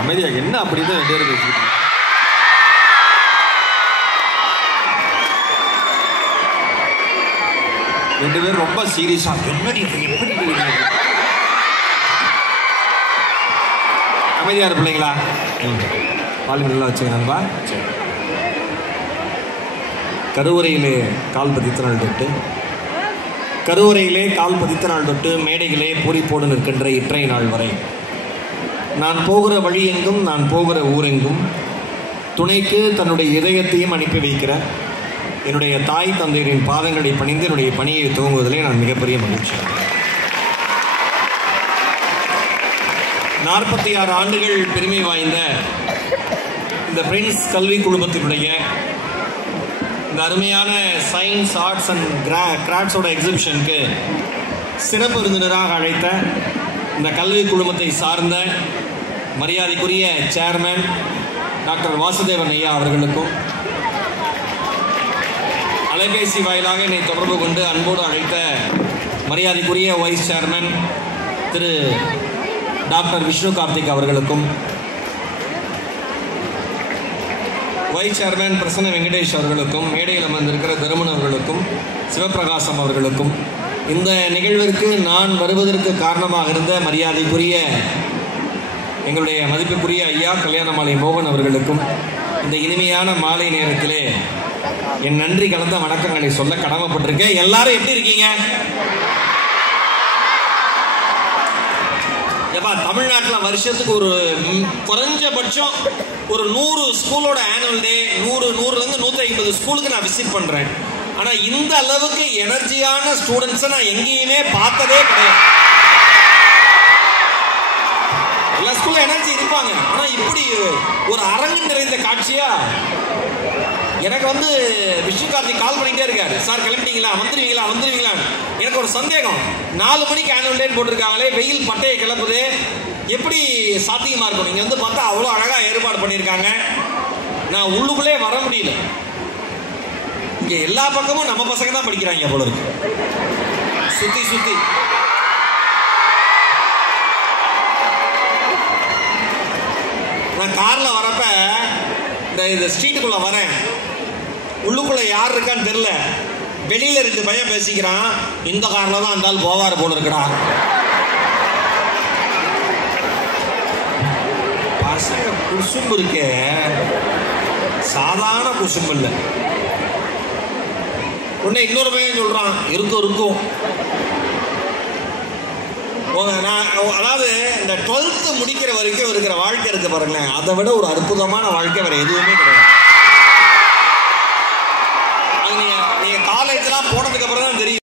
அமைதியா என்ன அப்படிதான் 2 பேரும் பேசிட்டு ரெண்டு பேரும் ரொம்ப சீரியஸா அமைதியா இருப்பில்லைங்களா? பாலிமர் நல்லா வச்சுங்க நண்பா. கருவறையிலே கால் பதித்த நாள் தொட்டு மேடைகளே பூரிப்போடு நிற்கின்ற இற்றைய நாள் வரை நான் போகிற வழி எங்கும், நான் போகிற ஊரெங்கும் துணைக்கு தன்னுடைய இதயத்தையும் அனுப்பி வைக்கிற என்னுடைய தாய் தந்தையரின் பாதங்களை பணிந்து என்னுடைய பணியை துவங்குவதிலே நான் மிகப்பெரிய மகிழ்ச்சி. 46 ஆண்டுகள் பெருமை வாய்ந்த இந்த பிரின்ஸ் கல்வி குழுமத்தினுடைய இந்த அருமையான சயின்ஸ், ஆர்ட்ஸ் அண்ட் கிராஃப்ட்ஸோட எக்ஸிபிஷனுக்கு சிறப்பு விருந்தினராக அழைத்த இந்த கல்வி குழுமத்தை சார்ந்த மரியாதைக்குரிய சேர்மன் டாக்டர் வாசுதேவன் ஐயா அவர்களுக்கும், அலைபேசி வாயிலாக என்னை தொடர்பு கொண்டு அன்போடு அழைத்த மரியாதைக்குரிய வைஸ் சேர்மன் திரு டாக்டர் விஷ்ணு கார்த்திக் அவர்களுக்கும், வைஸ் சேர்மன் பிரசன்ன வெங்கடேஷ் அவர்களுக்கும், மேடையில் அமர்ந்திருக்கிற தருமன் அவர்களுக்கும், சிவபிரகாசம் அவர்களுக்கும், இந்த நிகழ்விற்கு நான் வருவதற்கு காரணமாக இருந்த மரியாதைக்குரிய எங்களுடைய மதிப்புக்குரிய ஐயா கல்யாணமாலை மோகன் அவர்களுக்கும் இந்த இனிமையான மாலை நேரத்திலே என் நன்றி கலந்த வணக்கங்களை சொல்ல கடமைப்பட்டிருக்கேன். எல்லாரும் எப்படி இருக்கீங்க? தமிழ்நாட்டில் வருஷத்துக்கு ஒரு குறைஞ்சபட்சம் ஒரு 100 ஸ்கூலோட ஆனுவல் டே, 100லேருந்து 150 ஸ்கூலுக்கு நான் விசிட் பண்றேன். ஆனா இந்த அளவுக்கு எனர்ஜியான ஸ்டூடெண்ட்ஸை நான் எங்கேயுமே பார்த்ததே கிடையாது. எல்லா ஸ்கூல்ல எனர்ஜி இருப்பாங்க, ஆனா இப்படி ஒரு அரங்கு நிறைந்த காட்சியா எனக்கு விஷ்ணு கார்த்திக் கால் பண்ணிட்டே இருக்காரு. சார் கிளம்பிட்டீங்களா, வந்துருவீங்களா? எனக்கு ஒரு சந்தேகம், 4 மணிக்கு ஆனுவல் டே போட்டிருக்காங்களே, வெயில் பட்டையை கிளப்புது, எப்படி சாத்தியமா இருக்கும்? நீங்க பார்த்தா அவ்வளோ அழகா ஏற்பாடு பண்ணியிருக்காங்க. நான் உள்ளுக்குள்ளே வர முடியல. இங்க எல்லா பக்கமும் நம்ம பசங்க தான் படிக்கிறாங்க போல இருக்கு, சுத்தி. நான் கார்ல வரப்ப இந்த ஸ்ட்ரீட்டுக்குள்ள வரேன், உள்ளுக்குள்ள யார் இருக்கான்னு தெரியல. வெளியில 2 பையன் பேசிக்கிறான், இந்த கார்ல தான் அந்த ஆள் போவாரு போல இருக்குடா. பசங்க குசும்பு இருக்கே, சாதாரண குசும்பு இல்லை. உடனே இன்னொரு பையன் சொல்றான், இருக்கும். அதாவது இந்த 12th முடிக்கிற வரைக்கும் இருக்கிற வாழ்க்கை இருக்கு பாருங்களேன், அதை விட ஒரு அற்புதமான வாழ்க்கை வேற எதுவுமே கிடையாது. அது நீங்க காலேஜ்லாம் போனதுக்கு அப்புறம் தான் தெரியும்.